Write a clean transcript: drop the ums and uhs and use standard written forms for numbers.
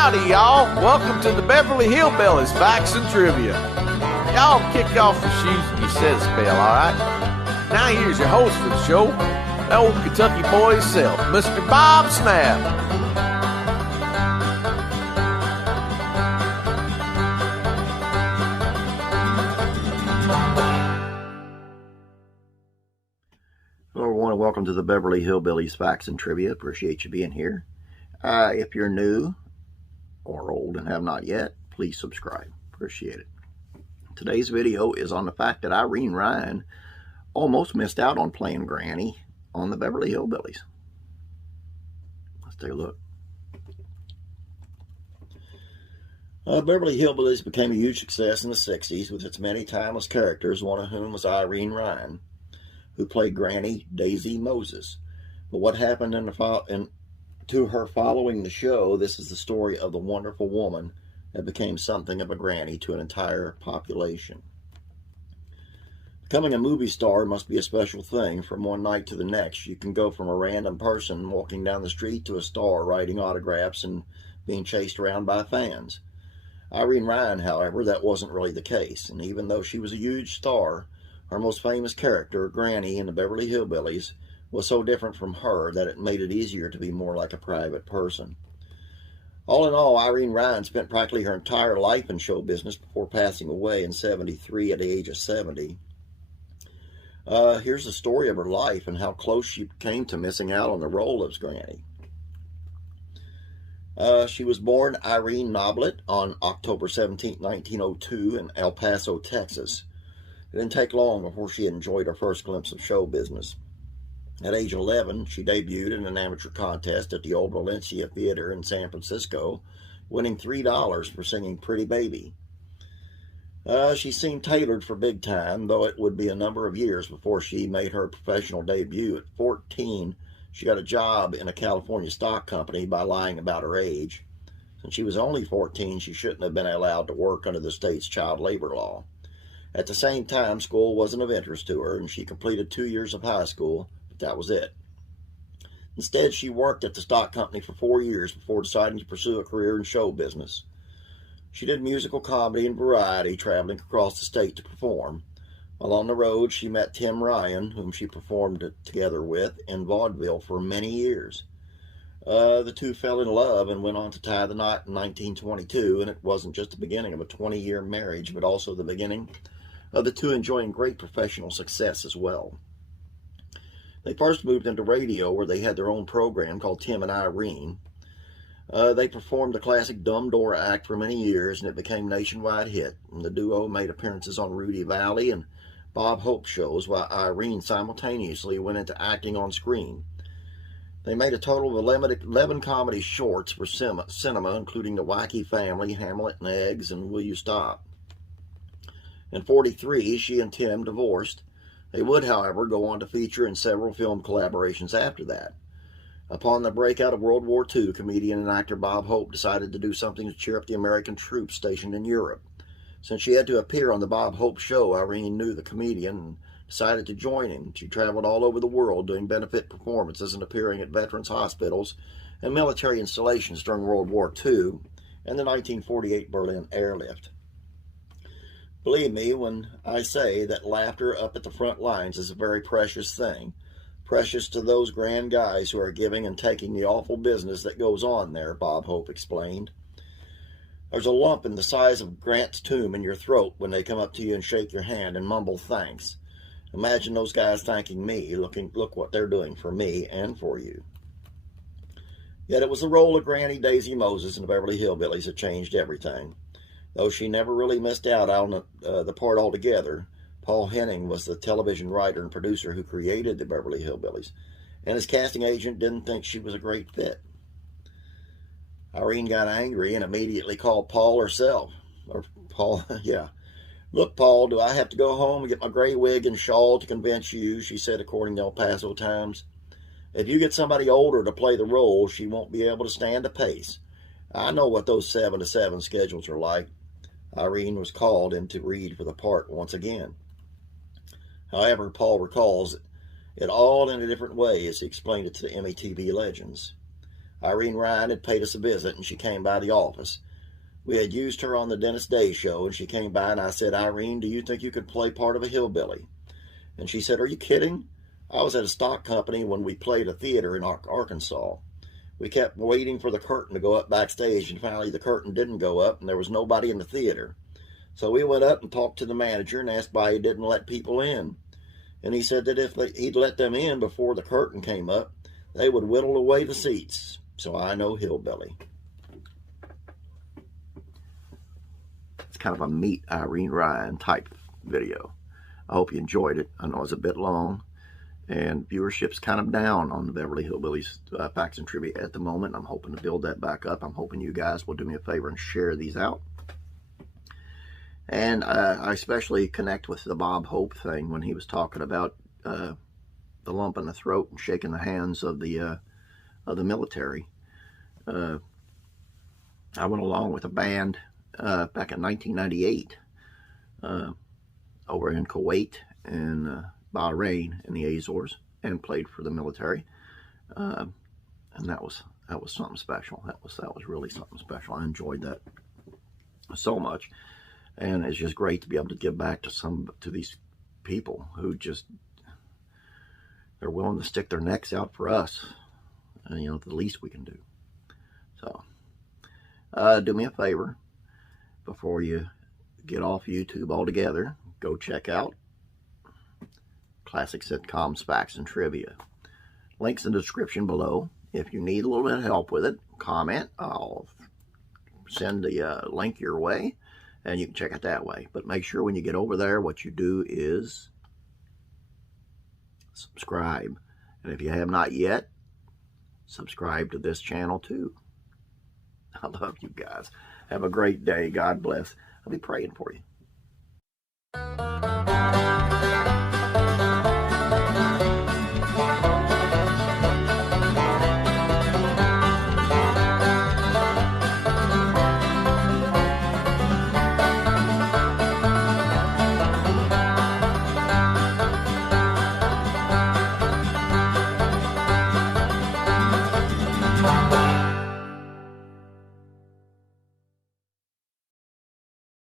Howdy, y'all. Welcome to the Beverly Hillbillies Facts and Trivia. Y'all kick off your shoes and you set a spell, all right? Now here's your host for the show, the old Kentucky boy himself, Mr. Bob Snap. Hello, everyone, and welcome to the Beverly Hillbillies Facts and Trivia. Appreciate you being here. If you're new or old and have not yet, please subscribe. Appreciate it. Today's video is on the fact that Irene Ryan almost missed out on playing Granny on the Beverly Hillbillies. Let's take a look. Beverly Hillbillies became a huge success in the 60s with its many timeless characters, one of whom was Irene Ryan, who played Granny Daisy Moses. But what happened to her following the show? This is the story of the wonderful woman that became something of a granny to an entire population. Becoming a movie star must be a special thing. From one night to the next, you can go from a random person walking down the street to a star writing autographs and being chased around by fans. Irene Ryan, however, that wasn't really the case, and even though she was a huge star, her most famous character, Granny in the Beverly Hillbillies, was so different from her that it made it easier to be more like a private person. All in all, Irene Ryan spent practically her entire life in show business before passing away in '73 at the age of 70. Here's the story of her life and how close she came to missing out on the role of Granny. She was born Irene Noblet on October 17, 1902 in El Paso, Texas. It didn't take long before she enjoyed her first glimpse of show business. At age 11, she debuted in an amateur contest at the Old Valencia Theater in San Francisco, winning $3 for singing Pretty Baby. She seemed tailored for big time, though it would be a number of years before she made her professional debut. At 14, she got a job in a California stock company by lying about her age. Since she was only 14, she shouldn't have been allowed to work under the state's child labor law. At the same time, school wasn't of interest to her, and she completed 2 years of high school. That was it. Instead, she worked at the stock company for 4 years before deciding to pursue a career in show business. She did musical comedy and variety, traveling across the state to perform. While on the road, she met Tim Ryan, whom she performed together with in vaudeville for many years. The two fell in love and went on to tie the knot in 1922, and it wasn't just the beginning of a 20-year marriage, but also the beginning of the two enjoying great professional success as well. They first moved into radio, where they had their own program called Tim and Irene. They performed the classic Dumb Door act for many years, and it became a nationwide hit. And the duo made appearances on Rudy Valley and Bob Hope shows, while Irene simultaneously went into acting on screen. They made a total of 11 comedy shorts for cinema, including The Wacky Family, Hamlet and Eggs, and Will You Stop? In '43, she and Tim divorced. They would, however, go on to feature in several film collaborations after that. Upon the breakout of World War II, comedian and actor Bob Hope decided to do something to cheer up the American troops stationed in Europe. Since she had to appear on the Bob Hope show, Irene knew the comedian and decided to join him. She traveled all over the world doing benefit performances and appearing at veterans' hospitals and military installations during World War II and the 1948 Berlin airlift. Believe me when I say that laughter up at the front lines is a very precious thing. Precious to those grand guys who are giving and taking the awful business that goes on there, Bob Hope explained. There's a lump in the size of Grant's tomb in your throat when they come up to you and shake your hand and mumble thanks. Imagine those guys thanking me. Look what they're doing for me and for you. Yet it was the role of Granny Daisy Moses in the Beverly Hillbillies that changed everything. Though she never really missed out on the part altogether, Paul Henning was the television writer and producer who created the Beverly Hillbillies, and his casting agent didn't think she was a great fit. Irene got angry and immediately called Paul herself. Look, Paul, do I have to go home and get my gray wig and shawl to convince you, she said, according to El Paso Times. If you get somebody older to play the role, she won't be able to stand the pace. I know what those 7 to 7 schedules are like. Irene was called in to read for the part once again. However, Paul recalls it all in a different way as he explained it to the METV legends. Irene Ryan had paid us a visit, and she came by the office. We had used her on the Dennis Day show, and she came by, and I said, Irene, do you think you could play part of a hillbilly? And she said, are you kidding? I was at a stock company when we played a theater in Arkansas. We kept waiting for the curtain to go up backstage, and finally the curtain didn't go up, and there was nobody in the theater. So we went up and talked to the manager and asked why he didn't let people in. And he said that if he'd let them in before the curtain came up, they would whittle away the seats. So I know hillbilly. It's kind of a meet Irene Ryan type video. I hope you enjoyed it. I know it's a bit long, and viewership's kind of down on the Beverly Hillbillies facts and trivia at the moment. I'm hoping to build that back up. I'm hoping you guys will do me a favor and share these out. And I especially connect with the Bob Hope thing when he was talking about the lump in the throat and shaking the hands of the military. I went along with a band back in 1998 over in Kuwait and Bahrain in the Azores, and played for the military. And that was something special. That was really something special. I enjoyed that so much. And it's just great to be able to give back to these people who just, they're willing to stick their necks out for us. And, you know, the least we can do. So, do me a favor before you get off YouTube altogether. Go check out Classic Sitcoms Facts and Trivia. Links in the description below. If you need a little bit of help with it, comment. I'll send the link your way, and you can check it that way. But make sure when you get over there, what you do is subscribe. And if you have not yet, subscribe to this channel too. I love you guys. Have a great day. God bless. I'll be praying for you.